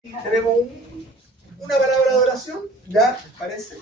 Tenemos una palabra de oración, ¿ya? ¿Les parece?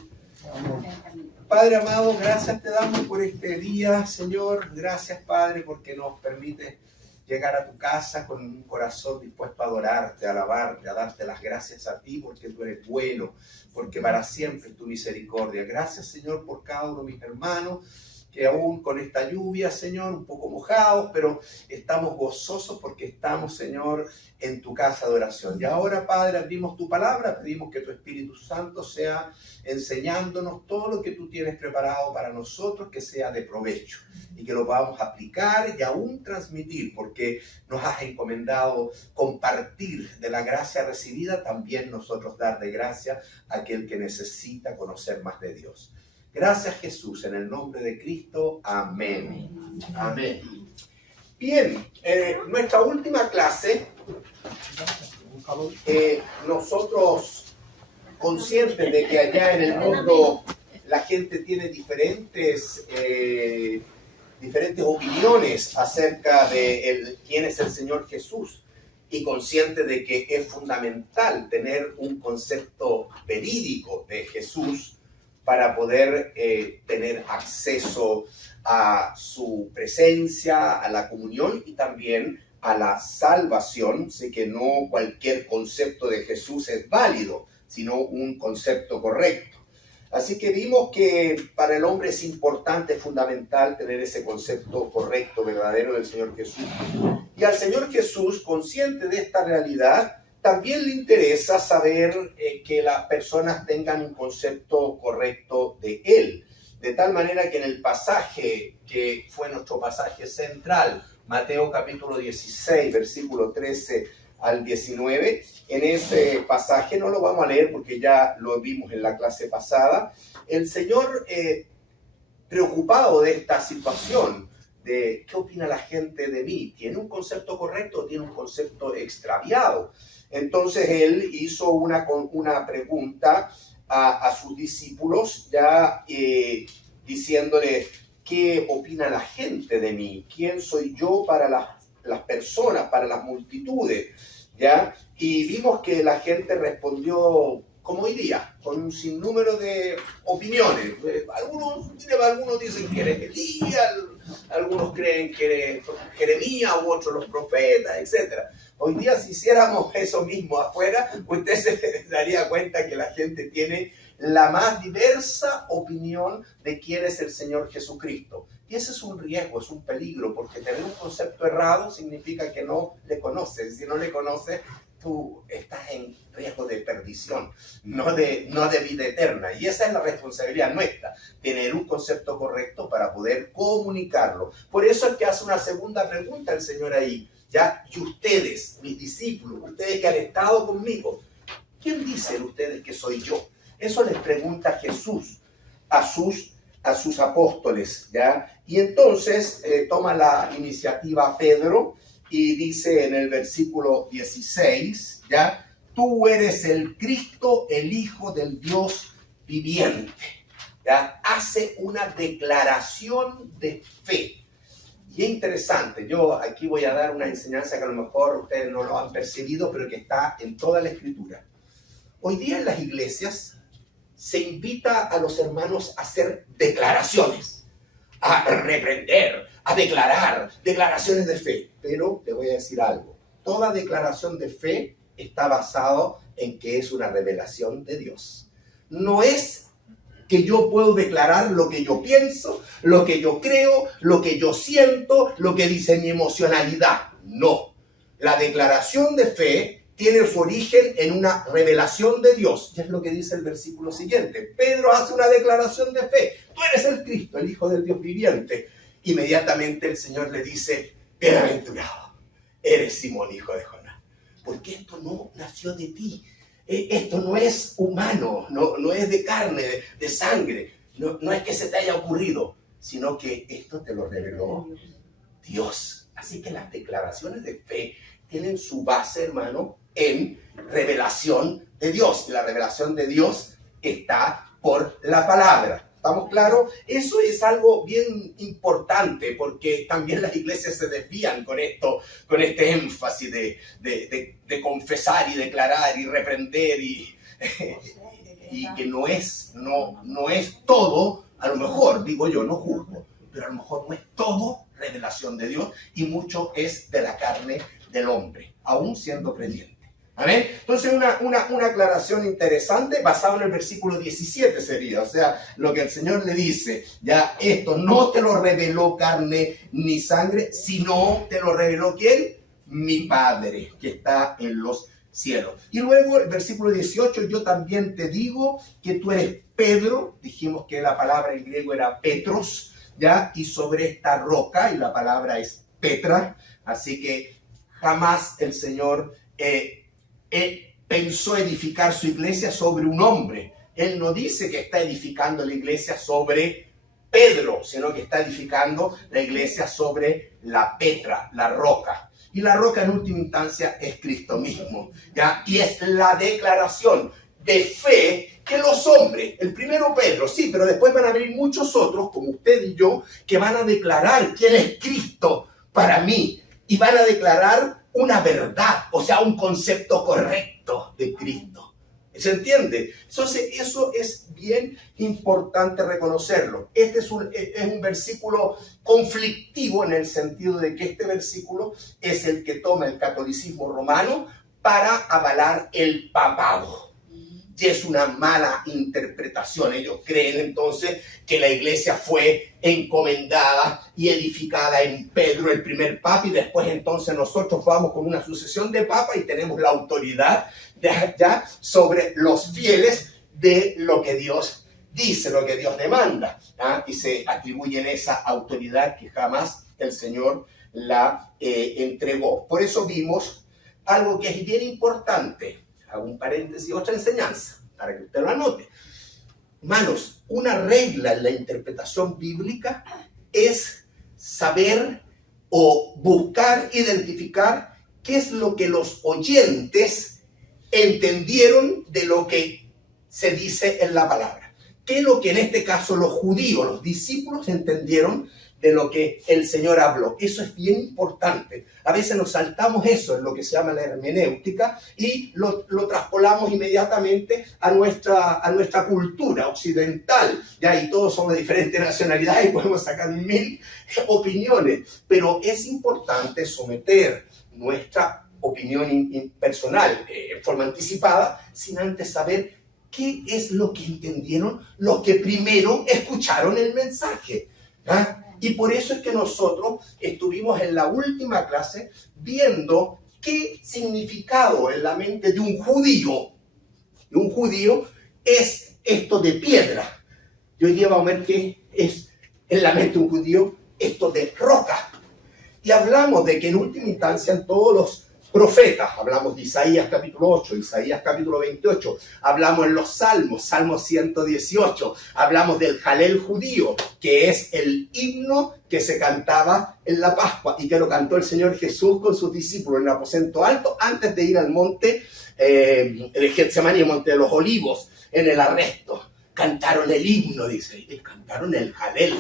Padre amado, gracias te damos por este día, Señor. Gracias, Padre, porque nos permite llegar a tu casa con un corazón dispuesto a adorarte, a alabarte, a darte las gracias a ti, porque tú eres bueno, porque para siempre es tu misericordia. Gracias, Señor, por cada uno de mis hermanos, que aún con esta lluvia, Señor, un poco mojados, pero estamos gozosos porque estamos, Señor, en tu casa de oración. Y ahora, Padre, abrimos tu palabra, pedimos que tu Espíritu Santo sea enseñándonos todo lo que tú tienes preparado para nosotros, que sea de provecho y que lo podamos aplicar y aún transmitir, porque nos has encomendado compartir de la gracia recibida, también nosotros dar de gracia a aquel que necesita conocer más de Dios. Gracias, Jesús, en el nombre de Cristo. Amén. Amén. Bien, nuestra última clase, nosotros conscientes de que allá en el mundo la gente tiene diferentes opiniones acerca de quién es el Señor Jesús, y consciente de que es fundamental tener un concepto verídico de Jesús para poder tener acceso a su presencia, a la comunión y también a la salvación. Sé que no cualquier concepto de Jesús es válido, sino un concepto correcto. Así que vimos que para el hombre es importante, es fundamental tener ese concepto correcto, verdadero del Señor Jesús. Y al Señor Jesús, consciente de esta realidad, también le interesa saber que las personas tengan un concepto correcto de Él. De tal manera que en el pasaje que fue nuestro pasaje central, Mateo capítulo 16, versículo 13 al 19, en ese pasaje, no lo vamos a leer porque ya lo vimos en la clase pasada, el Señor, preocupado de esta situación, de qué opina la gente de mí, ¿tiene un concepto correcto o tiene un concepto extraviado? Entonces él hizo una pregunta a sus discípulos, ya diciéndole, ¿qué opina la gente de mí? ¿Quién soy yo para las personas, para las multitudes? ¿Ya? Y vimos que la gente respondió como hoy día, con un sinnúmero de opiniones. Algunos dicen que eres Elías, algunos creen que eres Jeremías u otros los profetas, etc. Hoy día, si hiciéramos eso mismo afuera, usted se daría cuenta que la gente tiene la más diversa opinión de quién es el Señor Jesucristo. Y ese es un riesgo, es un peligro, porque tener un concepto errado significa que no le conoces. Si no le conoces, tú estás en riesgo de perdición, no de vida eterna. Y esa es la responsabilidad nuestra, tener un concepto correcto para poder comunicarlo. Por eso es que hace una segunda pregunta el Señor ahí. ¿Ya? Y ustedes, mis discípulos, ustedes que han estado conmigo, ¿quién dicen ustedes que soy yo? Eso les pregunta Jesús a sus apóstoles, ¿ya? Y entonces toma la iniciativa Pedro y dice en el versículo 16, ¿ya? Tú eres el Cristo, el Hijo del Dios viviente, ¿ya? Hace una declaración de fe. Y es interesante, yo aquí voy a dar una enseñanza que a lo mejor ustedes no lo han percibido, pero que está en toda la Escritura. Hoy día en las iglesias se invita a los hermanos a hacer declaraciones, a reprender, a declarar declaraciones de fe. Pero te voy a decir algo, toda declaración de fe está basado en que es una revelación de Dios. No es que yo puedo declarar lo que yo pienso, lo que yo creo, lo que yo siento, lo que dice mi emocionalidad. No. La declaración de fe tiene su origen en una revelación de Dios. Y es lo que dice el versículo siguiente. Pedro hace una declaración de fe. Tú eres el Cristo, el Hijo del Dios viviente. Inmediatamente el Señor le dice, bienaventurado, eres Simón, hijo de Jonás. Porque esto no nació de ti. Esto no es humano, no es de carne, de sangre, no es que se te haya ocurrido, sino que esto te lo reveló Dios. Así que las declaraciones de fe tienen su base, hermano, en revelación de Dios. Y la revelación de Dios está por la palabra. ¿Estamos claros? Eso es algo bien importante porque también las iglesias se desvían con esto, con este énfasis de confesar y declarar y reprender y que no es todo, a lo mejor, digo yo, no juzgo, pero a lo mejor no es todo revelación de Dios y mucho es de la carne del hombre, aún siendo creyente. ¿Amén? Entonces una aclaración interesante basada en el versículo 17 sería, o sea, lo que el Señor le dice, ya esto no te lo reveló carne ni sangre, sino te lo reveló ¿quién? Mi Padre que está en los cielos. Y luego el versículo 18, yo también te digo que tú eres Pedro, dijimos que la palabra en griego era Petros, ya, y sobre esta roca, y la palabra es Petra, así que jamás el Señor pensó edificar su iglesia sobre un hombre. Él no dice que está edificando la iglesia sobre Pedro, sino que está edificando la iglesia sobre la Petra, la roca. Y la roca en última instancia es Cristo mismo, ¿ya? Y es la declaración de fe que los hombres, el primero Pedro, sí, pero después van a venir muchos otros, como usted y yo, que van a declarar quién es Cristo para mí. Y van a declarar una verdad, o sea, un concepto correcto de Cristo. ¿Se entiende? Entonces, eso es bien importante reconocerlo. Este es un versículo conflictivo en el sentido de que este versículo es el que toma el catolicismo romano para avalar el papado. Y es una mala interpretación. Ellos creen entonces que la iglesia fue encomendada y edificada en Pedro, el primer papa, y después entonces nosotros vamos con una sucesión de papas y tenemos la autoridad ya sobre los fieles de lo que Dios dice, lo que Dios demanda, ¿ah? Y se atribuyen esa autoridad que jamás el Señor la entregó. Por eso vimos algo que es bien importante. Hago un paréntesis, otra enseñanza, para que usted lo anote. Hermanos, una regla en la interpretación bíblica es saber o buscar, identificar qué es lo que los oyentes entendieron de lo que se dice en la palabra. ¿Qué es lo que en este caso los judíos, los discípulos entendieron de lo que el Señor habló? Eso es bien importante. A veces nos saltamos eso en lo que se llama la hermenéutica y lo traspolamos inmediatamente a nuestra cultura occidental. Ya, y todos somos de diferentes nacionalidades y podemos sacar 1000 opiniones. Pero es importante someter nuestra opinión personal en forma anticipada sin antes saber qué es lo que entendieron los que primero escucharon el mensaje. ¿Ah? Y por eso es que nosotros estuvimos en la última clase viendo qué significado en la mente de un judío es esto de piedra. Y hoy día vamos a ver qué es en la mente de un judío esto de roca. Y hablamos de que en última instancia en todos los profetas, hablamos de Isaías capítulo 8, Isaías capítulo 28, hablamos en los Salmos, Salmo 118, hablamos del Jalel judío, que es el himno que se cantaba en la Pascua y que lo cantó el Señor Jesús con sus discípulos en el aposento alto antes de ir al monte de Getsemaní, el monte de los olivos, en el arresto. Cantaron el himno, dice, y cantaron el Jalel.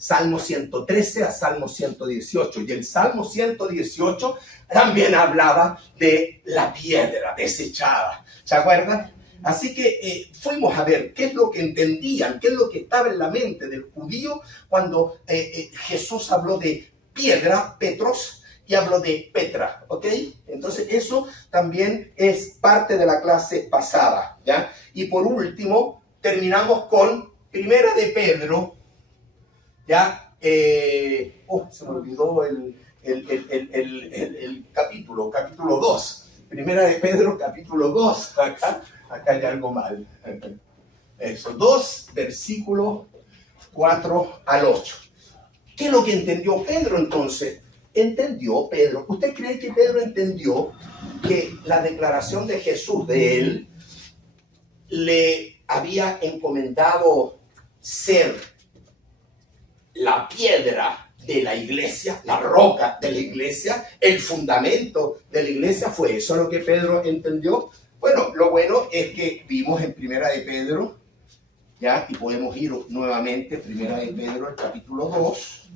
Salmo 113 a Salmo 118. Y el Salmo 118 también hablaba de la piedra desechada. ¿Se acuerdan? Así que fuimos a ver qué es lo que entendían, qué es lo que estaba en la mente del judío cuando Jesús habló de piedra, Petros, y habló de Petra, ¿ok? Entonces eso también es parte de la clase pasada, ¿ya? Y por último, terminamos con Primera de Pedro, ¿ya? Se me olvidó el capítulo 2. Primera de Pedro, capítulo 2. Acá hay algo mal. Eso, 2, versículo 4 al 8. ¿Qué es lo que entendió Pedro entonces? ¿Entendió Pedro? ¿Usted cree que Pedro entendió que la declaración de Jesús de él le había encomendado ser la piedra de la iglesia, la roca de la iglesia, el fundamento de la iglesia? ¿Fue eso lo que Pedro entendió? Bueno, lo bueno es que vimos en Primera de Pedro ¿ya? Y podemos ir nuevamente, primera de Pedro, el capítulo 2,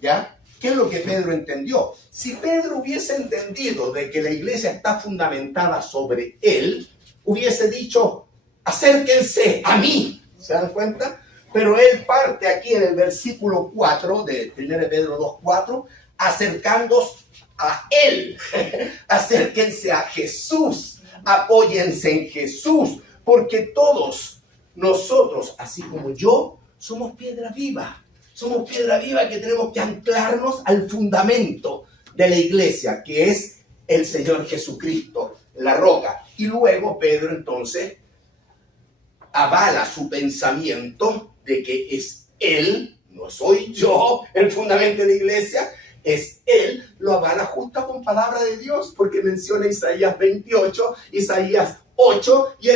¿ya? ¿Qué es lo que Pedro entendió? Si Pedro hubiese entendido de que la iglesia está fundamentada sobre él, hubiese dicho, acérquense a mí, ¿se dan cuenta? Pero él parte aquí en el versículo 4 de 1 de Pedro 2:4, acercándoos a él, acérquense a Jesús, apóyense en Jesús, porque todos nosotros, así como yo, somos piedra viva. Somos piedra viva que tenemos que anclarnos al fundamento de la iglesia, que es el Señor Jesucristo, la roca. Y luego Pedro entonces avala su pensamiento de que es Él, no soy yo el fundamento de la iglesia, es Él, lo avala justo con palabra de Dios, porque menciona Isaías 28, Isaías 8 y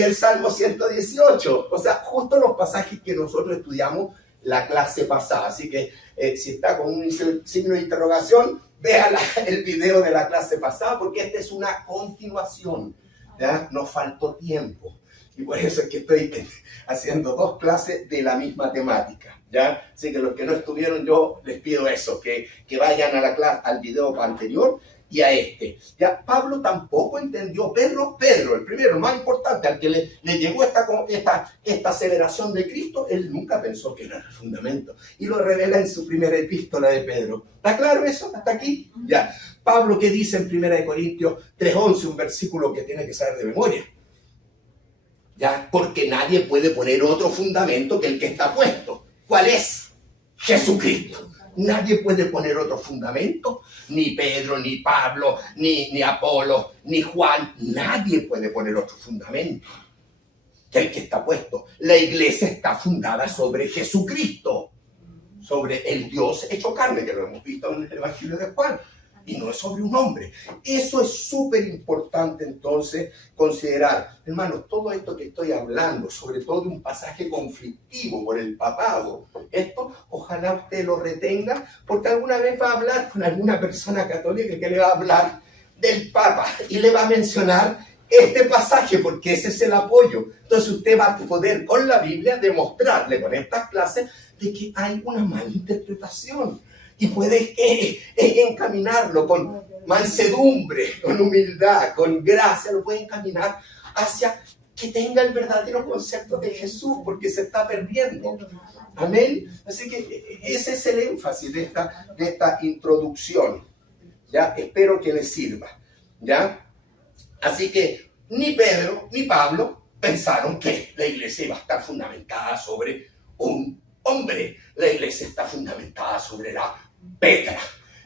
el Salmo 118. O sea, justo los pasajes que nosotros estudiamos la clase pasada. Así que si está con un signo de interrogación, vea el video de la clase pasada, porque esta es una continuación. ¿Ya? Nos faltó tiempo. Y por eso es que estoy haciendo 2 clases de la misma temática. ¿Ya? Así que los que no estuvieron, yo les pido eso, que vayan a la clase, al video anterior y a este. ¿Ya? Pablo tampoco entendió, Pedro, el primero, el más importante, al que le llegó esta aceleración de Cristo, él nunca pensó que era el fundamento. Y lo revela en su primera epístola de Pedro. ¿Está claro eso? ¿Hasta aquí? Ya. Pablo, ¿qué dice en 1 Corintios 3:11? Un versículo que tiene que saber de memoria. ¿Ya? Porque nadie puede poner otro fundamento que el que está puesto. ¿Cuál es? Jesucristo. Nadie puede poner otro fundamento, ni Pedro, ni Pablo, ni Apolo, ni Juan. Nadie puede poner otro fundamento que el que está puesto. La iglesia está fundada sobre Jesucristo, sobre el Dios hecho carne, que lo hemos visto en el Evangelio de Juan, y no es sobre un hombre. Eso es súper importante entonces considerar. Hermanos, todo esto que estoy hablando, sobre todo de un pasaje conflictivo por el papado, esto ojalá usted lo retenga, porque alguna vez va a hablar con alguna persona católica que le va a hablar del Papa y le va a mencionar este pasaje, porque ese es el apoyo. Entonces usted va a poder con la Biblia demostrarle con estas clases de que hay una mala interpretación. Y puede encaminarlo con mansedumbre, con humildad, con gracia, lo puede encaminar hacia que tenga el verdadero concepto de Jesús, porque se está perdiendo. Amén. Así que ese es el énfasis de esta introducción. ¿Ya? Espero que les sirva. ¿Ya? Así que ni Pedro ni Pablo pensaron que la iglesia iba a estar fundamentada sobre un hombre. La iglesia está fundamentada sobre la pedra,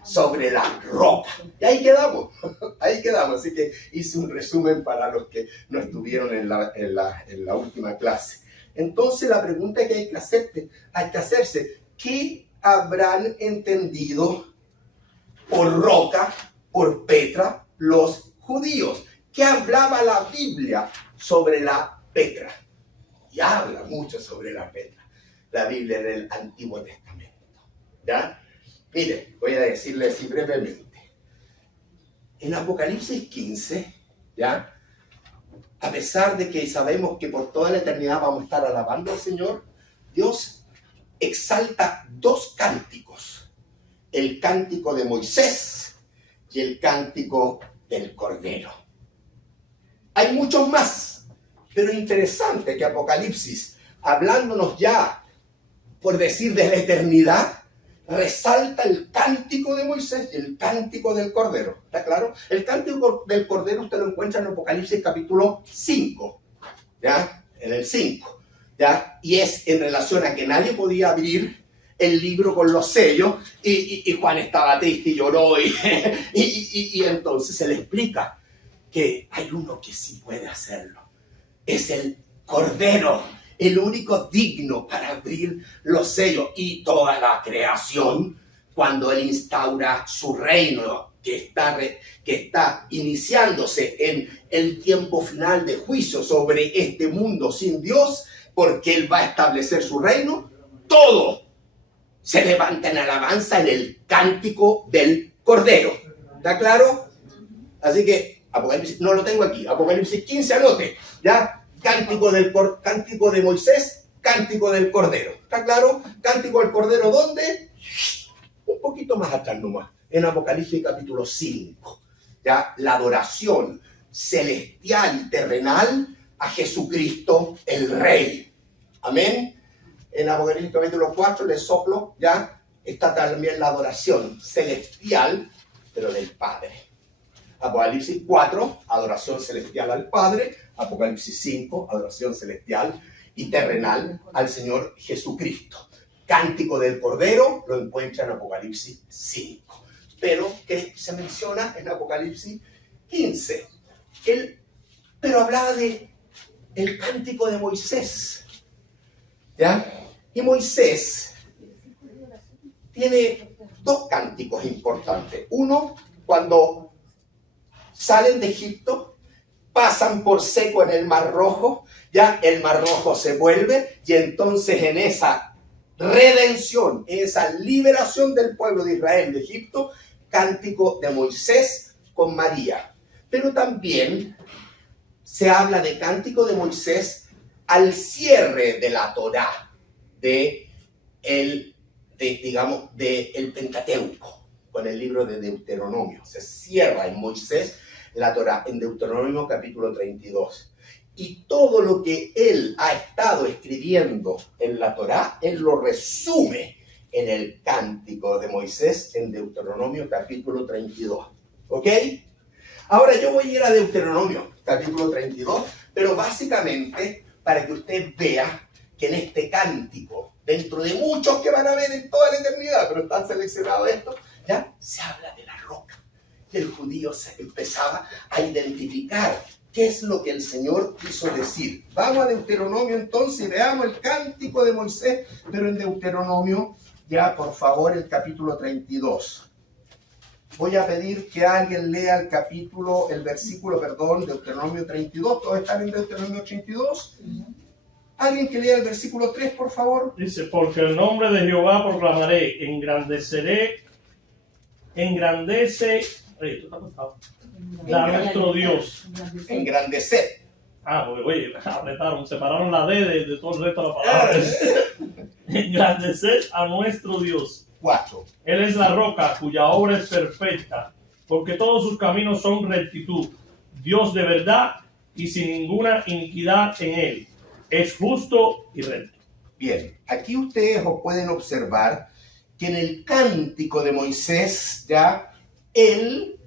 sobre la roca. Y ahí quedamos. Así que hice un resumen para los que no estuvieron en la última clase. Entonces la pregunta que hay que hacerse, ¿qué habrán entendido por roca, por Petra, los judíos? ¿Qué hablaba la Biblia sobre la Petra? Y habla mucho sobre la Petra, la Biblia del Antiguo Testamento. ¿Ya? Mire, voy a decirle así brevemente. En Apocalipsis 15, ¿ya? A pesar de que sabemos que por toda la eternidad vamos a estar alabando al Señor, Dios exalta 2 cánticos. El cántico de Moisés y el cántico del Cordero. Hay muchos más, pero es interesante que Apocalipsis, hablándonos ya, por decir, de la eternidad, resalta el cántico de Moisés y el cántico del Cordero. ¿Está claro? El cántico del Cordero usted lo encuentra en Apocalipsis capítulo 5, ¿ya? En el 5, ¿ya? Y es en relación a que nadie podía abrir el libro con los sellos y Juan estaba triste y lloró y entonces se le explica que hay uno que sí puede hacerlo. Es el Cordero, el único digno para abrir los sellos. Y toda la creación, cuando Él instaura su reino, que está iniciándose en el tiempo final de juicio sobre este mundo sin Dios, porque Él va a establecer su reino, todo se levanta en alabanza en el cántico del Cordero. ¿Está claro? Así que Apocalipsis, no lo tengo aquí, Apocalipsis 15, anote, ¿ya? Cántico de Moisés, cántico del Cordero. ¿Está claro? Cántico del Cordero, ¿dónde? Un poquito más atrás nomás, en Apocalipsis capítulo 5. ¿Ya? La adoración celestial y terrenal a Jesucristo el Rey. Amén. En Apocalipsis capítulo 4, le soplo, ya está también la adoración celestial, pero del Padre. Apocalipsis 4, adoración celestial al Padre. Apocalipsis 5, adoración celestial y terrenal al Señor Jesucristo. Cántico del Cordero lo encuentra en Apocalipsis 5, pero que se menciona en Apocalipsis 15. Pero hablaba de el cántico de Moisés, ¿ya? Y Moisés tiene dos cánticos importantes. Uno, cuando salen de Egipto, pasan por seco en el Mar Rojo, ya el Mar Rojo se vuelve, y entonces en esa redención, esa liberación del pueblo de Israel de Egipto, cántico de Moisés con María. Pero también se habla de cántico de Moisés al cierre de la Torá, del Pentateuco, con el libro de Deuteronomio. Se cierra en Moisés la Torá, en Deuteronomio capítulo 32. Y todo lo que él ha estado escribiendo en la Torá, él lo resume en el cántico de Moisés en Deuteronomio capítulo 32. ¿Ok? Ahora yo voy a ir a Deuteronomio capítulo 32, pero básicamente para que usted vea que en este cántico, dentro de muchos que van a ver en toda la eternidad, pero están seleccionados estos, ya se habla de la roca. Y el judío se empezaba a identificar qué es lo que el Señor quiso decir. Vamos a Deuteronomio entonces y veamos el cántico de Moisés, pero en Deuteronomio, ya por favor, el capítulo 32. Voy a pedir que alguien lea el versículo, Deuteronomio 32. ¿Todos están en Deuteronomio 32? ¿Alguien que lea el versículo 3, por favor? Dice, porque el nombre de Jehová proclamaré, engrandece a nuestro Dios. Engrandecer. Oye, apretaron, separaron la D de todo el resto de la palabra. Engrandecer a nuestro Dios. 4. Él es la roca cuya obra es perfecta, porque todos sus caminos son rectitud. Dios de verdad y sin ninguna iniquidad en él. Es justo y recto. Bien, aquí ustedes pueden observar que en el cántico de Moisés ya él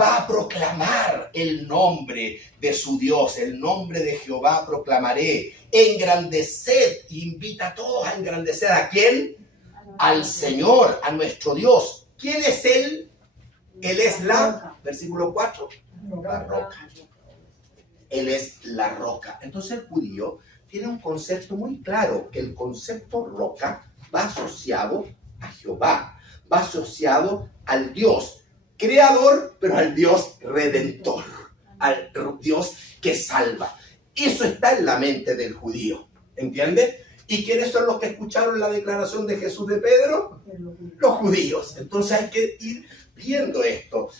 va a proclamar el nombre de su Dios, el nombre de Jehová proclamaré, engrandecer, invita a todos a engrandecer. ¿A quién? Al Señor, a nuestro Dios. ¿Quién es Él? Él es versículo 4, la roca. Él es la roca. Entonces el judío tiene un concepto muy claro, que el concepto roca va asociado a Jehová, va asociado al Dios creador, pero al Dios redentor, al Dios que salva. Eso está en la mente del judío, ¿entiende? ¿Y quiénes son los que escucharon la declaración de Jesús de Pedro? Los judíos. Entonces hay que ir viendo esto.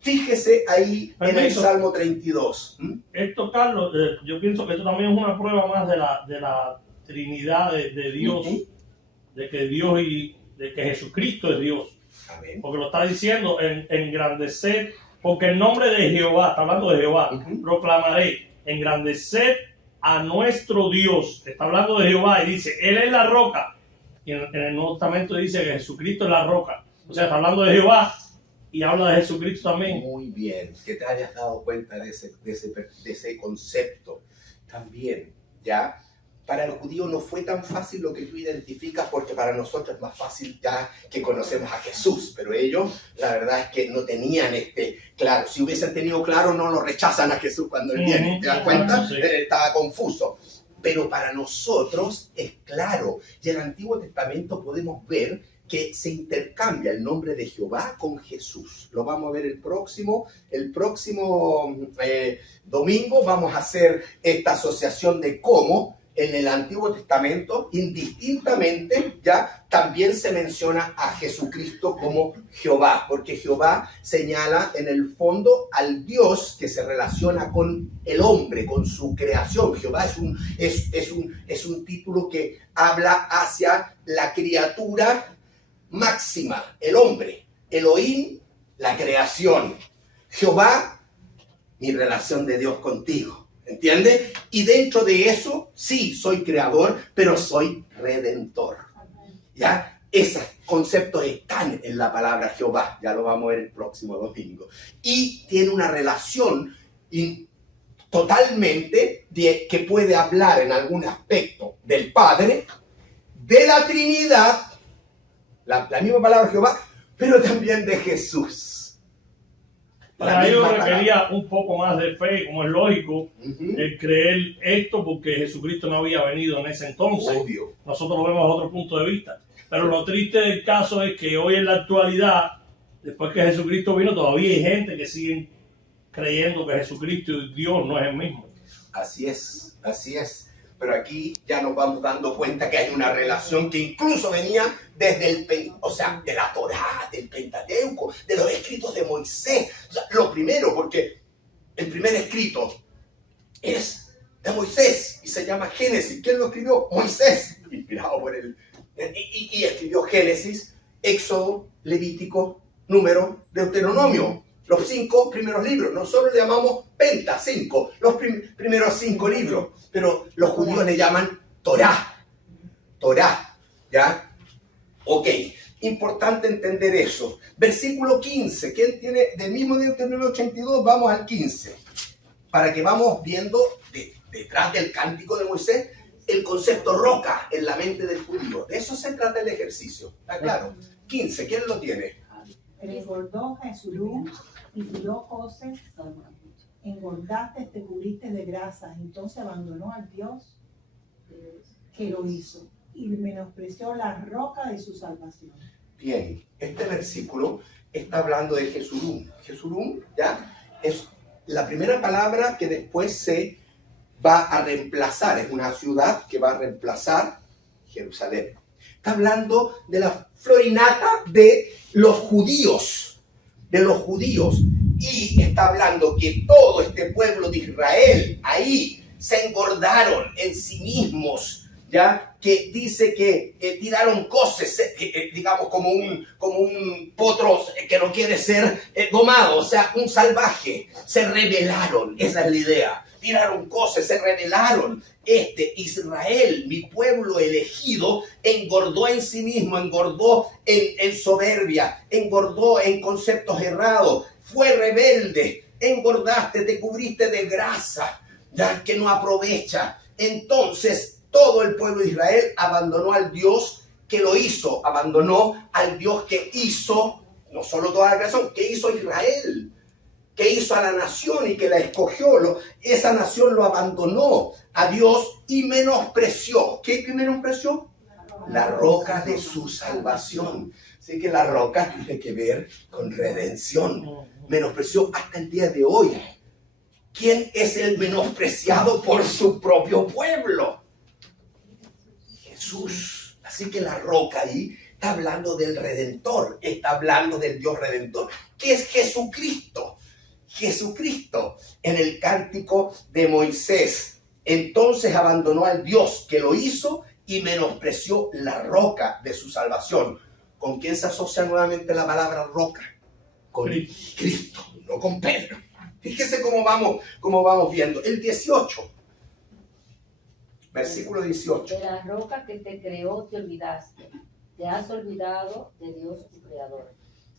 Fíjese ahí en el Salmo 32. Esto, Carlos, yo pienso que esto también es una prueba más de la Trinidad de Dios, de que Dios y de que Jesucristo es Dios. Amén. Porque lo está diciendo en engrandecer, porque el nombre de Jehová, está hablando de Jehová, proclamaré, engrandecer a nuestro Dios. Está hablando de Jehová y dice, Él es la roca. Y en el Nuevo Testamento dice que Jesucristo es la roca. O sea, está hablando de Jehová y habla de Jesucristo también. Muy bien, que te hayas dado cuenta de ese concepto. También, ya, para el judío no fue tan fácil lo que tú identificas, porque para nosotros es más fácil ya que conocemos a Jesús, pero ellos, la verdad es que no tenían claro. Si hubiesen tenido claro, no lo rechazan a Jesús cuando Él viene, ¿te das cuenta? Sí. Estaba confuso. Pero para nosotros es claro, y en el Antiguo Testamento podemos ver que se intercambia el nombre de Jehová con Jesús. Lo vamos a ver el próximo domingo. Vamos a hacer esta asociación de cómo en el Antiguo Testamento, indistintamente, ya también se menciona a Jesucristo como Jehová, porque Jehová señala en el fondo al Dios que se relaciona con el hombre, con su creación. Jehová es un título que habla hacia la criatura máxima, el hombre. Elohim, la creación. Jehová, mi relación de Dios contigo. ¿Entiendes? Y dentro de eso, sí, soy creador, pero soy redentor. ¿Ya? Esos conceptos están en la palabra Jehová. Ya lo vamos a ver el próximo domingo. Y tiene una relación totalmente que puede hablar en algún aspecto del Padre, de la Trinidad, la misma palabra Jehová, pero también de Jesús. Para ello requería un poco más de fe, como es lógico, el creer esto, porque Jesucristo no había venido en ese entonces. Obvio. Nosotros lo vemos a otro punto de vista. Pero lo triste del caso es que hoy en la actualidad, después que Jesucristo vino, todavía hay gente que sigue creyendo que Jesucristo y Dios no es el mismo. Así es, así es. Pero aquí ya nos vamos dando cuenta que hay una relación que incluso venía desde de la Torá, del Pentateuco, de los escritos de Moisés. O sea, lo primero, porque el primer escrito es de Moisés y se llama Génesis. ¿Quién lo escribió? Moisés, inspirado por él. Y escribió Génesis, Éxodo, Levítico, Número, Deuteronomio. Los 5 primeros libros. Nosotros le llamamos Penta, 5. Los primeros 5 libros. Pero los judíos le llaman Torá. Torá. ¿Ya? Ok. Importante entender eso. Versículo 15. ¿Quién tiene? Del mismo Deuteronomio 82, vamos al 15. Para que vamos viendo detrás del cántico de Moisés el concepto roca en la mente del judío. De eso se trata el ejercicio. ¿Está claro? 15. ¿Quién lo tiene? Engordó Jesurún y tiró coces, engordaste, te cubriste de grasa, entonces abandonó al Dios que lo hizo y menospreció la roca de su salvación. Bien, este versículo está hablando de Jesurún. Jesurún, ya, es la primera palabra que después se va a reemplazar, es una ciudad que va a reemplazar Jerusalén. Está hablando de la florinata de los judíos, y está hablando que todo este pueblo de Israel ahí se engordaron en sí mismos, ya que dice que tiraron coces, digamos como un potro que no quiere ser domado, o sea, un salvaje. Se rebelaron, esa es la idea. Tiraron cosas, se rebelaron. Israel, mi pueblo elegido, engordó en sí mismo, engordó en soberbia, engordó en conceptos errados, fue rebelde, engordaste, te cubriste de grasa, ya que no aprovecha. Entonces, todo el pueblo de Israel abandonó al Dios que lo hizo, abandonó al Dios que hizo, no solo toda la creación, que hizo Israel, que hizo a la nación y que la escogió. Esa nación lo abandonó a Dios y menospreció. ¿Qué menospreció? La roca de su salvación. Así que la roca tiene que ver con redención. Menospreció hasta el día de hoy. ¿Quién es el menospreciado por su propio pueblo? Jesús. Así que la roca ahí está hablando del Redentor, está hablando del Dios Redentor, que es Jesucristo. Jesucristo en el cántico de Moisés. Entonces abandonó al Dios que lo hizo y menospreció la roca de su salvación. ¿Con quién se asocia nuevamente la palabra roca? Con Cristo, no con Pedro. Fíjese cómo vamos viendo. El 18. Versículo 18. De la roca que te creó te olvidaste. Te has olvidado de Dios tu creador.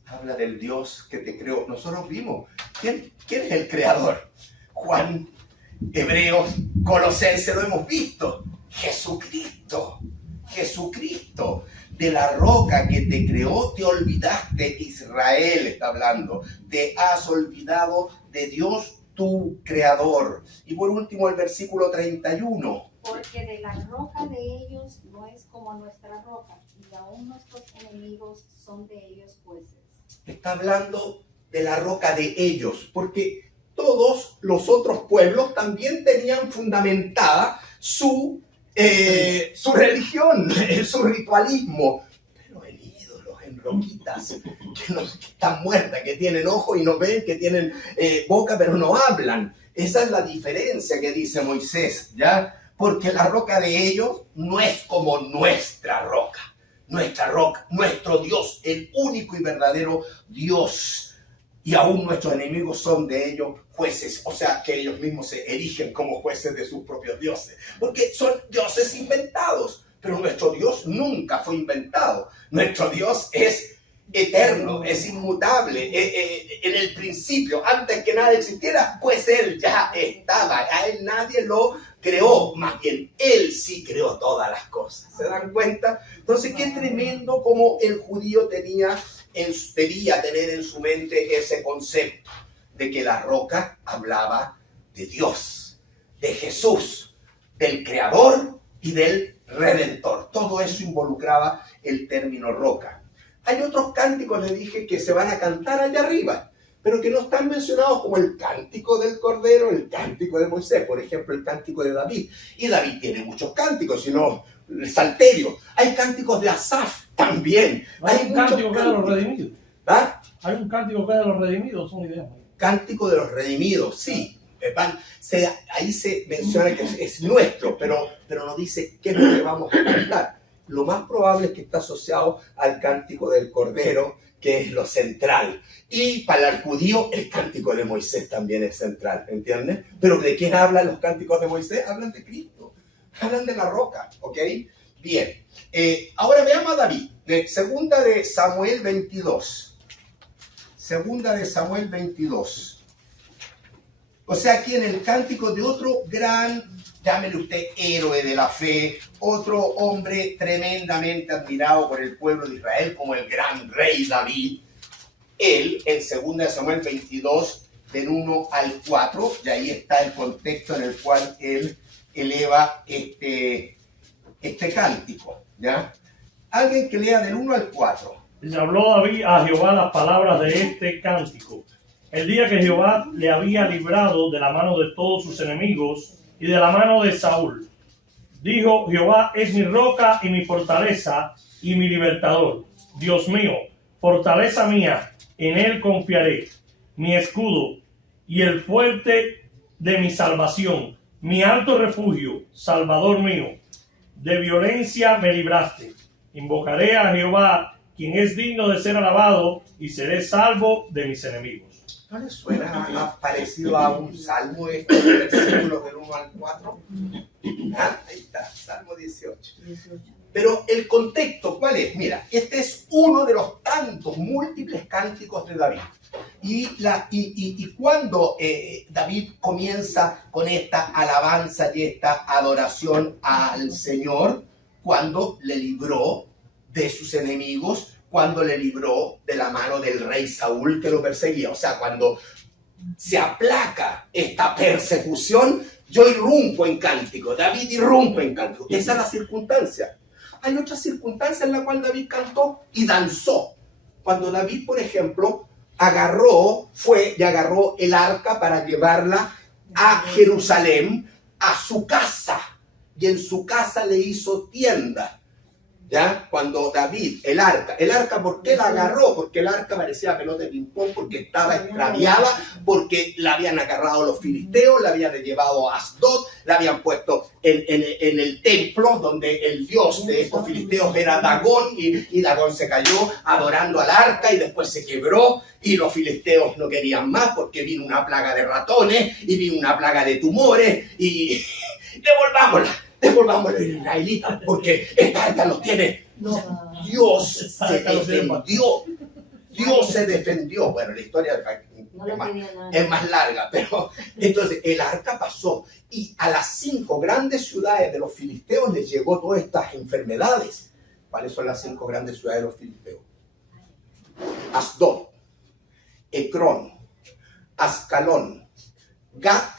Habla del Dios que te creó. Nosotros vimos. ¿Quién es el creador? Juan, Hebreos, Colosenses, lo hemos visto. Jesucristo. Jesucristo. De la roca que te creó te olvidaste. Israel está hablando. Te has olvidado de Dios tu creador. Y por último el versículo 31. Porque de la roca de ellos no es como nuestra roca, y aún nuestros enemigos son de ellos jueces. Está hablando de la roca de ellos, porque todos los otros pueblos también tenían fundamentada su su religión, su ritualismo, pero en ídolos, en roquitas que están muertas, que tienen ojos y no ven, que tienen boca pero no hablan. Esa es la diferencia que dice Moisés, ¿ya? Porque la roca de ellos no es como nuestra roca, nuestro Dios, el único y verdadero Dios. Y aún nuestros enemigos son de ellos jueces, o sea que ellos mismos se erigen como jueces de sus propios dioses, porque son dioses inventados, pero nuestro Dios nunca fue inventado. Nuestro Dios es eterno, es inmutable, en el principio, antes que nada existiera, pues Él ya estaba, a Él nadie lo creó, más bien Él sí creó todas las cosas. ¿Se dan cuenta? Entonces, qué tremendo como el judío debía tener en su mente ese concepto de que la roca hablaba de Dios, de Jesús, del Creador y del Redentor. Todo eso involucraba el término roca. Hay otros cánticos, les dije, que se van a cantar allá arriba, pero que no están mencionados, como el cántico del Cordero, el cántico de Moisés, por ejemplo, el cántico de David. Y David tiene muchos cánticos, sino el Salterio. Hay cánticos de Asaf también. Hay un cántico que es de los redimidos. ¿Ah? Hay un cántico que es de los redimidos, son ideas. Cántico de los redimidos, sí. Ahí se menciona que es nuestro, pero no dice qué es lo que vamos a cantar. Lo más probable es que está asociado al cántico del Cordero, que es lo central. Y para el judío, el cántico de Moisés también es central, ¿entiendes? Pero ¿de quién hablan los cánticos de Moisés? Hablan de Cristo, hablan de la roca, ¿ok? Bien, ahora veamos a David, segunda de Samuel 22. Segunda de Samuel 22. O sea, aquí en el cántico de otro gran, llámele usted héroe de la fe, otro hombre tremendamente admirado por el pueblo de Israel, como el gran rey David. Él, en 2 de Samuel 22, del 1 al 4, y ahí está el contexto en el cual él eleva este cántico, ¿ya? Alguien que lea del 1 al 4. Le habló David a Jehová las palabras de este cántico. El día que Jehová le había librado de la mano de todos sus enemigos y de la mano de Saúl. Dijo: Jehová es mi roca y mi fortaleza y mi libertador. Dios mío, fortaleza mía, en él confiaré. Mi escudo y el fuerte de mi salvación. Mi alto refugio, salvador mío. De violencia me libraste. Invocaré a Jehová, quien es digno de ser alabado, y seré salvo de mis enemigos. ¿No les suena parecido a un salmo estos versículos del 1 al 4? Ah, ahí está, Salmo 18. Pero el contexto, ¿cuál es? Mira, este es uno de los tantos múltiples cánticos de David. Y cuando David comienza con esta alabanza y esta adoración al Señor, cuando le libró de sus enemigos, cuando le libró de la mano del rey Saúl que lo perseguía. O sea, cuando se aplaca esta persecución, yo irrumpo en cántico, David irrumpe en cántico. Esa es la circunstancia. Hay otra circunstancia en la cual David cantó y danzó. Cuando David, por ejemplo, agarró el arca para llevarla a Jerusalén, a su casa, y en su casa le hizo tienda. ¿Ya? Cuando David, el arca, ¿por qué la agarró? Porque el arca parecía pelota de ping-pong, porque estaba extraviada, porque la habían agarrado los filisteos, la habían llevado a Asdod, la habían puesto en el templo donde el dios de estos filisteos era Dagón, y Dagón se cayó adorando al arca y después se quebró, y los filisteos no querían más porque vino una plaga de ratones y vino una plaga de tumores, y devolvámosla a los israelitas, porque esta arca los tiene. No, Dios se defendió. Dios se defendió. Bueno, la historia es más larga, pero entonces el arca pasó y a las 5 grandes ciudades de los filisteos les llegó todas estas enfermedades. ¿Cuáles son las 5 grandes ciudades de los filisteos? Asdod, Ecrón, Ascalón, Gat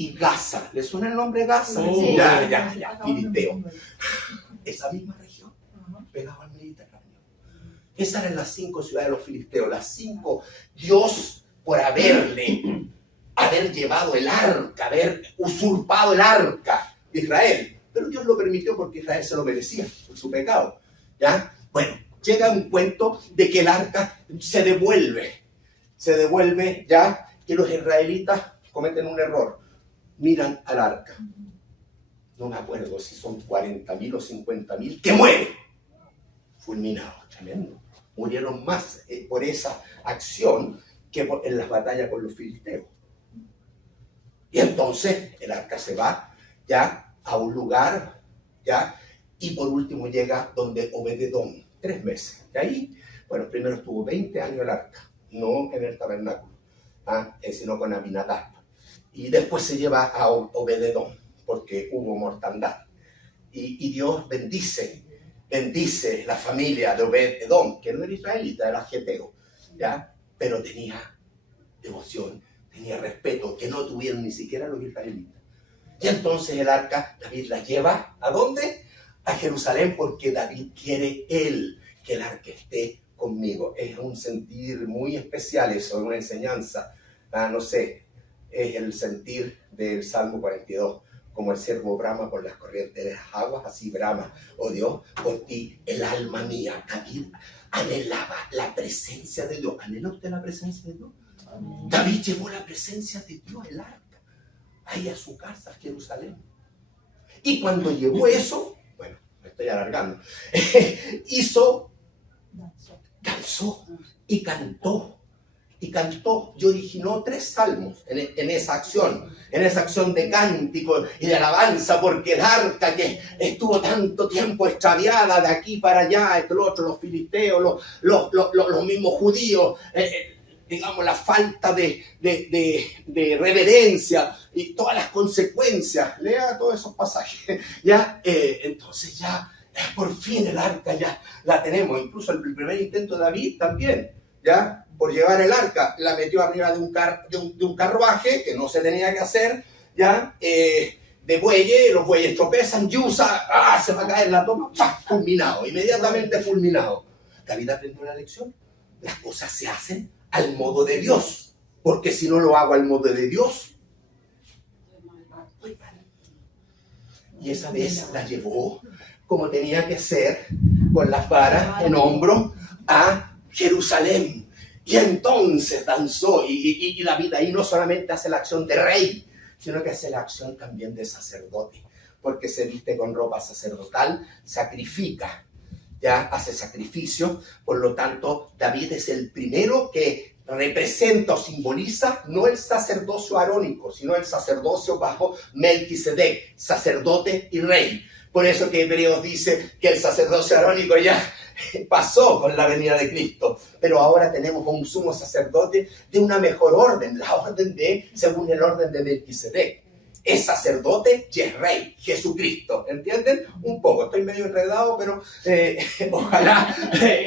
y Gaza. ¿Le suena el nombre Gaza? Sí. Ya, filisteo. Esa misma región, pegada al Mediterráneo. Esas eran las 5 ciudades de los filisteos. Las 5, Dios, por haber llevado el arca, haber usurpado el arca de Israel, pero Dios lo permitió porque Israel se lo merecía por su pecado, ¿ya? Bueno, llega un cuento de que el arca se devuelve, ya, que los israelitas cometen un error, miran al arca, no me acuerdo si son 40.000 o 50.000, que mueren, fulminados, tremendo, murieron más por esa acción que en las batallas con los filisteos. Y entonces el arca se va ya a un lugar, ya, y por último llega donde Obed-Edom, 3 meses. Y ahí, bueno, primero estuvo 20 años el arca, no en el tabernáculo, sino con Abinadab. Y después se lleva a Obed-Edom, porque hubo mortandad. Y Dios bendice la familia de Obed-Edom, que no era israelita, era geteo, ¿ya? Pero tenía devoción, tenía respeto, que no tuvieron ni siquiera los israelitas. Y entonces el arca, David la lleva, ¿a dónde? A Jerusalén, porque David quiere él que el arca esté conmigo. Es un sentir muy especial eso, una enseñanza, no sé, es el sentir del Salmo 42. Como el ciervo brama por las corrientes de las aguas, así brama, oh Dios, por ti el alma mía. David anhelaba la presencia de Dios. ¿Anhela usted la presencia de Dios? David llevó la presencia de Dios, el arca, ahí a su casa, a Jerusalén. Y cuando llevó eso, bueno, me estoy alargando, danzó y cantó. Y originó 3 salmos en esa acción de cántico y de alabanza, porque el arca que estuvo tanto tiempo extraviada de aquí para allá, esto, lo otro, los filisteos, los mismos judíos, digamos, la falta de reverencia y todas las consecuencias, lea todos esos pasajes, ya, entonces ya, por fin el arca ya la tenemos, incluso el primer intento de David también, ya, por llevar el arca, la metió arriba de un carruaje que no se tenía que hacer, ya, de bueyes, los bueyes tropezan, Yusa, se va a caer la toma, fulminado, inmediatamente fulminado. David aprendió la lección, las cosas se hacen al modo de Dios, porque si no lo hago al modo de Dios, y esa vez la llevó como tenía que ser, con las varas en hombro, a Jerusalén. Y entonces danzó, y David ahí no solamente hace la acción de rey, sino que hace la acción también de sacerdote, porque se viste con ropa sacerdotal, sacrifica, ya hace sacrificio. Por lo tanto, David es el primero que representa o simboliza no el sacerdocio arónico, sino el sacerdocio bajo Melquisedec, sacerdote y rey. Por eso que Hebreos dice que el sacerdocio arónico ya pasó con la venida de Cristo, pero ahora tenemos un sumo sacerdote de una mejor orden, la orden según el orden de Melquisedec. Es sacerdote y es rey, Jesucristo, ¿entienden? Un poco, estoy medio enredado, pero ojalá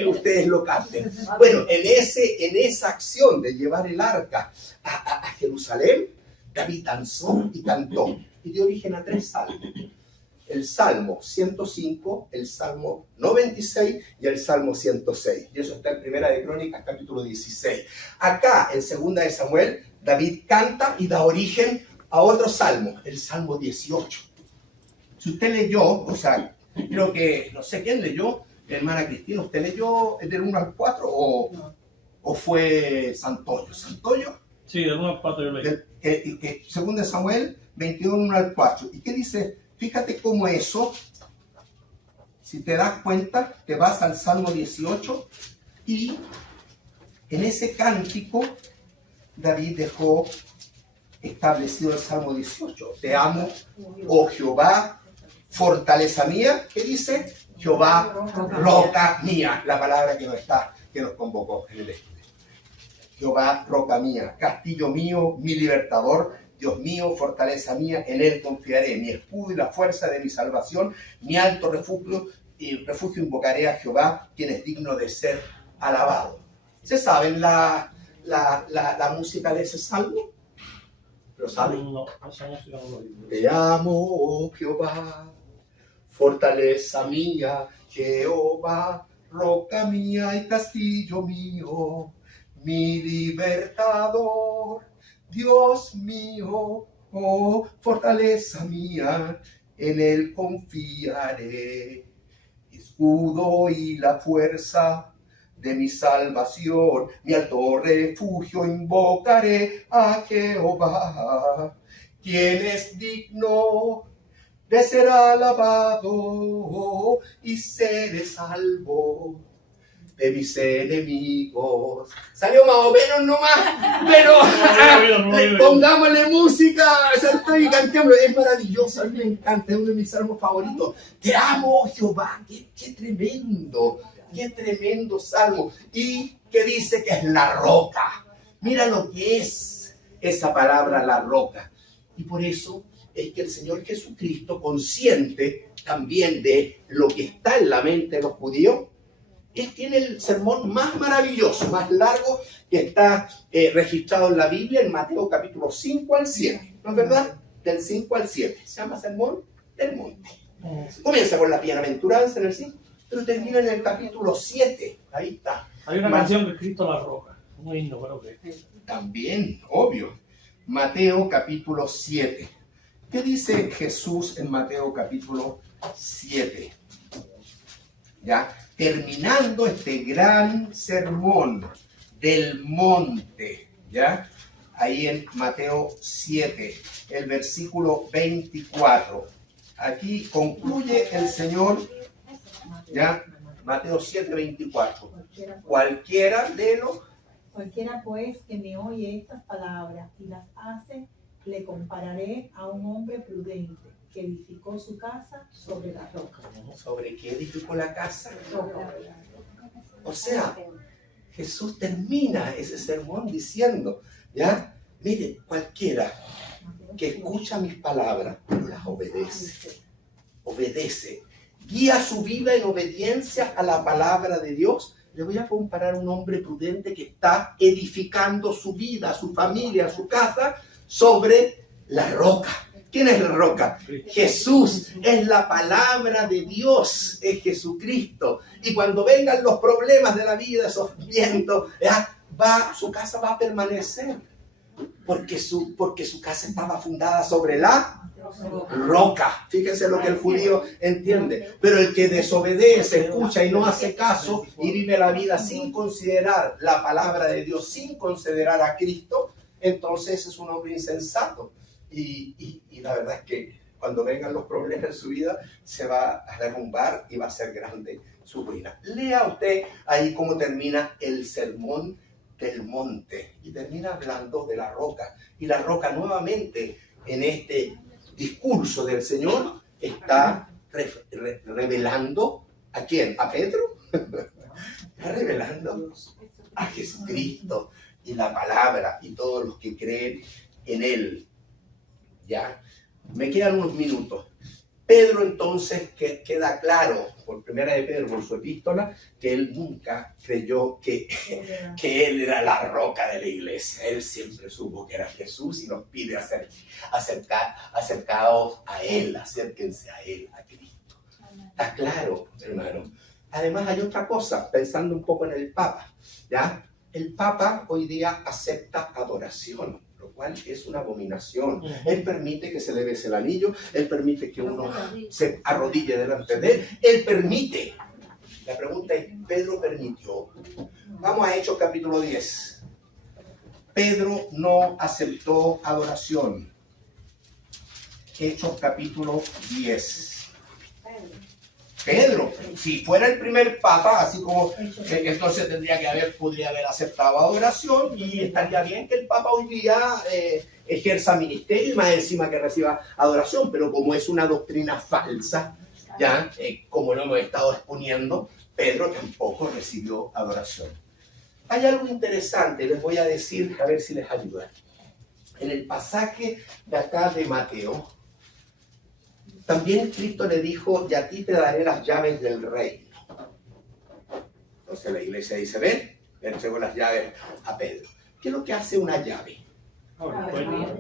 ustedes lo capten. Bueno, en esa acción de llevar el arca a Jerusalén, David danzó y cantó, y dio origen a 3 salmos. El Salmo 105, el Salmo 96 y el Salmo 106. Y eso está en Primera de Crónicas, capítulo 16. Acá, en Segunda de Samuel, David canta y da origen a otro salmo, el Salmo 18. Si usted leyó, o sea, creo que, no sé quién leyó, hermana Cristina, ¿usted leyó del 1 al 4 o fue Santoyo? ¿Santoyo? Sí, del 1 al 4 yo leí. Segunda de Samuel 21, 1 al 4. ¿Y qué dice? Fíjate cómo eso, si te das cuenta, te vas al Salmo 18 y en ese cántico David dejó establecido el Salmo 18. Te amo, oh Jehová, fortaleza mía. ¿Qué dice? Jehová, roca mía. La palabra que nos convocó en el estudio. Jehová, roca mía, castillo mío, mi libertador. Dios mío, fortaleza mía, en él confiaré, mi escudo y la fuerza de mi salvación, mi alto refugio invocaré a Jehová, quien es digno de ser alabado. ¿Se saben la música de ese salmo? ¿Lo saben? No, esa música no lo digo. Te amo, oh Jehová, fortaleza mía, Jehová, roca mía y castillo mío, mi libertador. Dios mío, oh fortaleza mía, en Él confiaré. Escudo y la fuerza de mi salvación, mi alto refugio invocaré a Jehová, quien es digno de ser alabado y seré salvo de mis enemigos. Salió más o menos nomás, pero pongámosle música, estoy cantando, es maravilloso, a mí me encanta, es uno de mis salmos favoritos. Te amo, Jehová, qué tremendo salmo. Y que dice que es la roca. Mira lo que es esa palabra, la roca. Y por eso es que el Señor Jesucristo, consciente también de lo que está en la mente de los judíos, Él tiene el sermón más maravilloso, más largo, que está registrado en la Biblia, en Mateo capítulo 5 al 7. ¿No es verdad? Del 5 al 7. Se llama Sermón del Monte. Comienza con la bienaventuranza en el 5, pero termina en el capítulo 7. Ahí está. Hay una canción que es Cristo la roca. Un himno, creo que. También, obvio. Mateo capítulo 7. ¿Qué dice Jesús en Mateo capítulo 7? ¿Ya? Terminando este gran sermón del monte, ¿ya? Ahí en Mateo 7, el versículo 24. Aquí concluye el Señor, ¿ya? Mateo 7, 24. Cualquiera de los... Cualquiera pues que me oye estas palabras y las hace, le compararé a un hombre prudente que edificó su casa sobre la roca. ¿Sobre qué edificó la casa? Roca. O sea, Jesús termina ese sermón diciendo, ¿ya? Mire, cualquiera que escucha mis palabras, pero las obedece, guía su vida en obediencia a la palabra de Dios. Le voy a comparar a un hombre prudente que está edificando su vida, su familia, su casa sobre la roca. ¿Quién es la roca? Jesús, es la palabra de Dios, es Jesucristo. Y cuando vengan los problemas de la vida, esos vientos, su casa va a permanecer. Porque su casa estaba fundada sobre la roca. Fíjense lo que el judío entiende. Pero el que desobedece, escucha y no hace caso y vive la vida sin considerar la palabra de Dios, sin considerar a Cristo, entonces es un hombre insensato. Y la verdad es que cuando vengan los problemas en su vida, se va a derrumbar y va a ser grande su ruina. Lea usted ahí cómo termina el sermón del monte. Y termina hablando de la roca. Y la roca nuevamente en este discurso del Señor está revelando ¿a quién? ¿A Pedro? Está revelando a Jesucristo y la palabra y todos los que creen en Él. ¿Ya? Me quedan unos minutos. Pedro entonces, que queda claro por primera de Pedro, por su epístola, que él nunca creyó que él era la roca de la iglesia. Él siempre supo que era Jesús y nos pide acercaos a Él, acérquense a Él, a Cristo. Está claro, hermano. Además hay otra cosa, pensando un poco en el Papa, ¿ya? El Papa hoy día acepta adoración, lo cual es una abominación. Él permite que se le bese el anillo, él permite que uno se arrodille delante de él, él permite. La pregunta es, ¿Pedro permitió? Vamos a Hechos capítulo 10. Pedro no aceptó adoración. Hechos capítulo 10. Pedro, si fuera el primer papa, así como entonces podría haber aceptado adoración y estaría bien que el papa hoy día ejerza ministerio y más encima que reciba adoración, pero como es una doctrina falsa, ya como lo hemos estado exponiendo, Pedro tampoco recibió adoración. Hay algo interesante, les voy a decir, a ver si les ayuda. En el pasaje de acá de Mateo, también Cristo le dijo, y a ti te daré las llaves del reino. Entonces la iglesia dice, ven, le entregó las llaves a Pedro. ¿Qué es lo que hace una llave?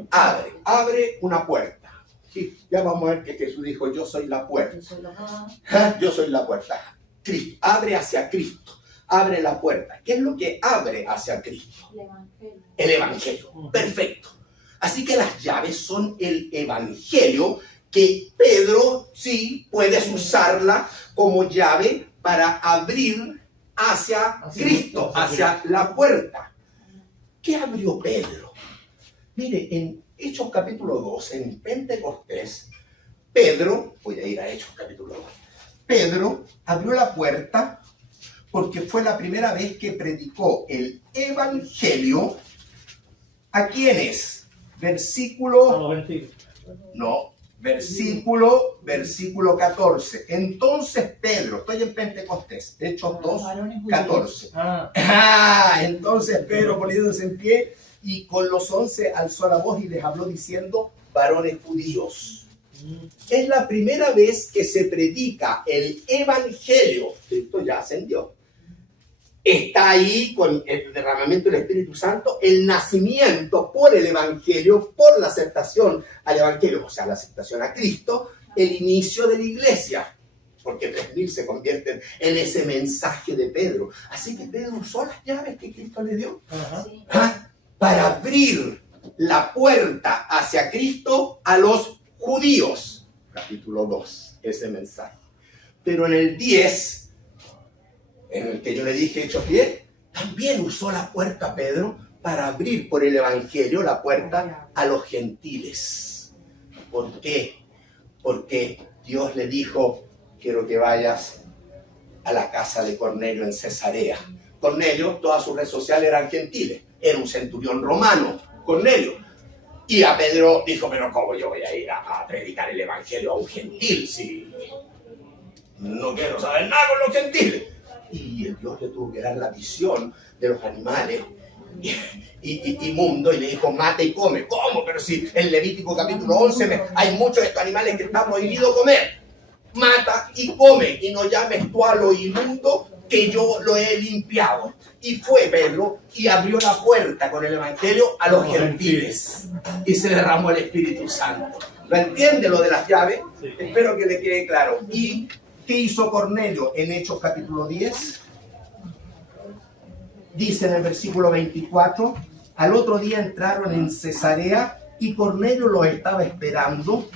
Abre una puerta. Sí, ya vamos a ver que Jesús dijo, yo soy la puerta. Yo soy la puerta. Cristo, abre hacia Cristo. Abre la puerta. ¿Qué es lo que abre hacia Cristo? El Evangelio. Perfecto. Así que las llaves son el Evangelio que Pedro sí puedes usarla como llave para abrir hacia Cristo, hacia la puerta. ¿Qué abrió Pedro? Mire, en Hechos capítulo 2, en Pentecostés, Pedro, voy a ir a Hechos capítulo 2, Pedro abrió la puerta porque fue la primera vez que predicó el evangelio. ¿A quiénes? A Versículo, los gentiles. no, versículo 14. Entonces Pedro, estoy en Pentecostés, Hechos 2, Varones judíos. 14. Ah, Entonces Pedro, poniéndose en pie, y con los 11 alzó la voz y les habló diciendo: varones judíos. Es la primera vez que se predica el evangelio. Cristo ya ascendió. Está ahí con el derramamiento del Espíritu Santo, el nacimiento por el evangelio, por la aceptación al evangelio, o sea, la aceptación a Cristo, el inicio de la iglesia. Porque 3000 se convierten en ese mensaje de Pedro. Así que Pedro usó las llaves que Cristo le dio. ajá. Sí. Para abrir la puerta hacia Cristo a los judíos. Capítulo 2, ese mensaje. Pero en el 10, en el que yo le dije Hechos 10, también usó la puerta Pedro para abrir por el evangelio la puerta a los gentiles. ¿Por qué? Porque Dios le dijo: quiero que vayas a la casa de Cornelio en Cesarea. Cornelio, toda su red social eran gentiles. Era un centurión romano, Cornelio. Y a Pedro dijo: pero ¿cómo yo voy a ir a predicar el evangelio a un gentil si no quiero saber nada con los gentiles? Y el Dios le tuvo que dar la visión de los animales inmundos y le dijo: mata y come. ¿Cómo? Pero si en Levítico capítulo 11 hay muchos de estos animales que está prohibido comer. Mata y come, y no llames tú a lo inmundo, que yo lo he limpiado. Y fue Pedro y abrió la puerta con el evangelio a los gentiles. Y se derramó el Espíritu Santo. ¿Lo entiende lo de las llaves? Sí. Espero que le quede claro. ¿Y qué hizo Cornelio en Hechos capítulo 10? Dice en el versículo 24: al otro día entraron en Cesarea y Cornelio los estaba esperando,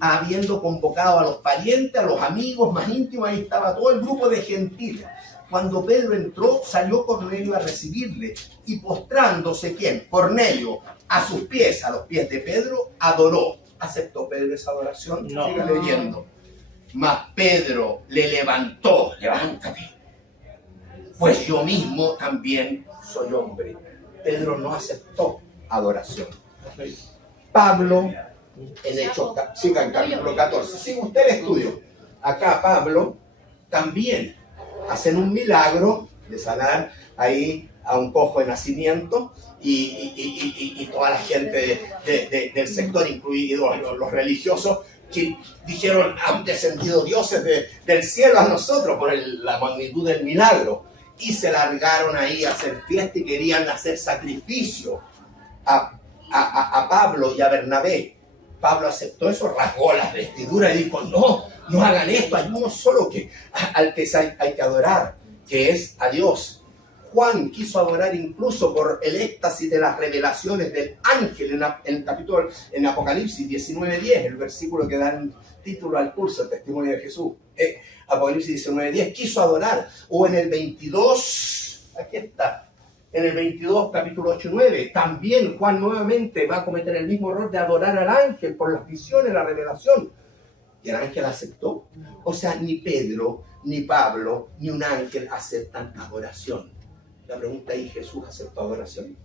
habiendo convocado a los parientes, a los amigos más íntimos. Ahí estaba todo el grupo de gentiles. Cuando Pedro entró, salió Cornelio a recibirle, y postrándose, ¿quién? Cornelio, a sus pies, a los pies de Pedro, adoró. ¿Aceptó Pedro esa adoración? No. Siga leyendo. Mas Pedro le levantó: levántate, pues yo mismo también soy hombre. Pedro no aceptó adoración. Ok. Pablo, en Hechos, siga en capítulo 14, siga usted el estudio. Acá Pablo también hacen un milagro de sanar ahí a un cojo de nacimiento, y toda la gente del sector, incluidos los religiosos, que dijeron: han descendido dioses del cielo a nosotros por la magnitud del milagro, y se largaron ahí a hacer fiesta y querían hacer sacrificio a Pablo y a Bernabé. Pablo aceptó eso, rasgó las vestiduras y dijo: no hagan esto, hay uno solo al que hay que adorar, que es a Dios. Juan quiso adorar incluso por el éxtasis de las revelaciones del ángel en Apocalipsis 19:10, el versículo que da título al curso, el testimonio de Jesús. Apocalipsis 19:10, quiso adorar. O en el 22, aquí está, en el 22, capítulo 8 y 9, también Juan nuevamente va a cometer el mismo error de adorar al ángel por las visiones, la revelación. Y el ángel aceptó. O sea, ni Pedro, ni Pablo, ni un ángel aceptan adoración. La pregunta ahí: ¿Jesús aceptó adoración?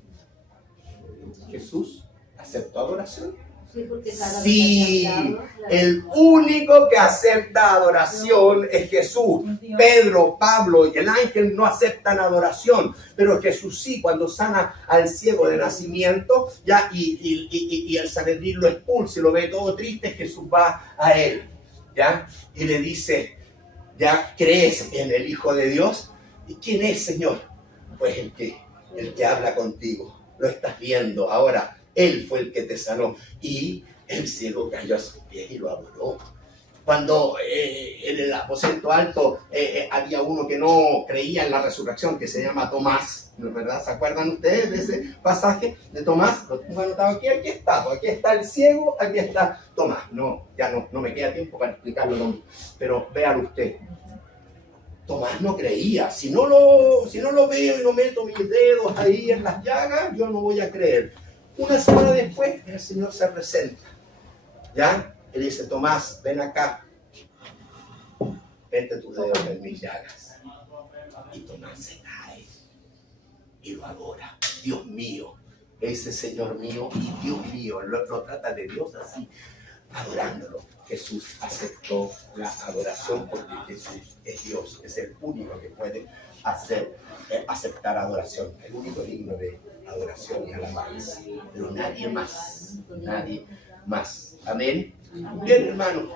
¿Jesús aceptó adoración? Sí, porque cada Sí, vez ha dado la- el único que acepta adoración es Jesús. Pedro, Pablo y el ángel no aceptan adoración, pero Jesús sí. Cuando sana al ciego de nacimiento, ya y el Sanedrín lo expulsa y lo ve todo triste, Jesús va a él, ya, y le dice: ¿ya crees en el Hijo de Dios? ¿Y quién es, Señor? Pues el que habla contigo. Lo estás viendo ahora. Él fue el que te sanó. Y el ciego cayó a sus pies y lo adoró. Cuando en el aposento alto había uno que no creía en la resurrección, que se llama Tomás, ¿no es verdad? ¿Se acuerdan ustedes de ese pasaje de Tomás? Lo tengo anotado aquí, aquí está el ciego, aquí está Tomás. No, ya no me queda tiempo para explicarlo, pero véalo usted. Tomás no creía. Si no lo veo y no meto mis dedos ahí en las llagas, yo no voy a creer. Una semana después, el Señor se presenta. ¿Ya? Él dice, Tomás, ven acá. Mete tus dedos en mis llagas. Y Tomás se cae y lo adora. Dios mío, ese Señor mío y Dios mío. Lo trata de Dios así, adorándolo. Jesús aceptó la adoración porque Jesús es Dios, es el único que puede aceptar adoración, el único digno de adoración y alabanza, pero nadie más, nadie más. Amén. Bien, hermano.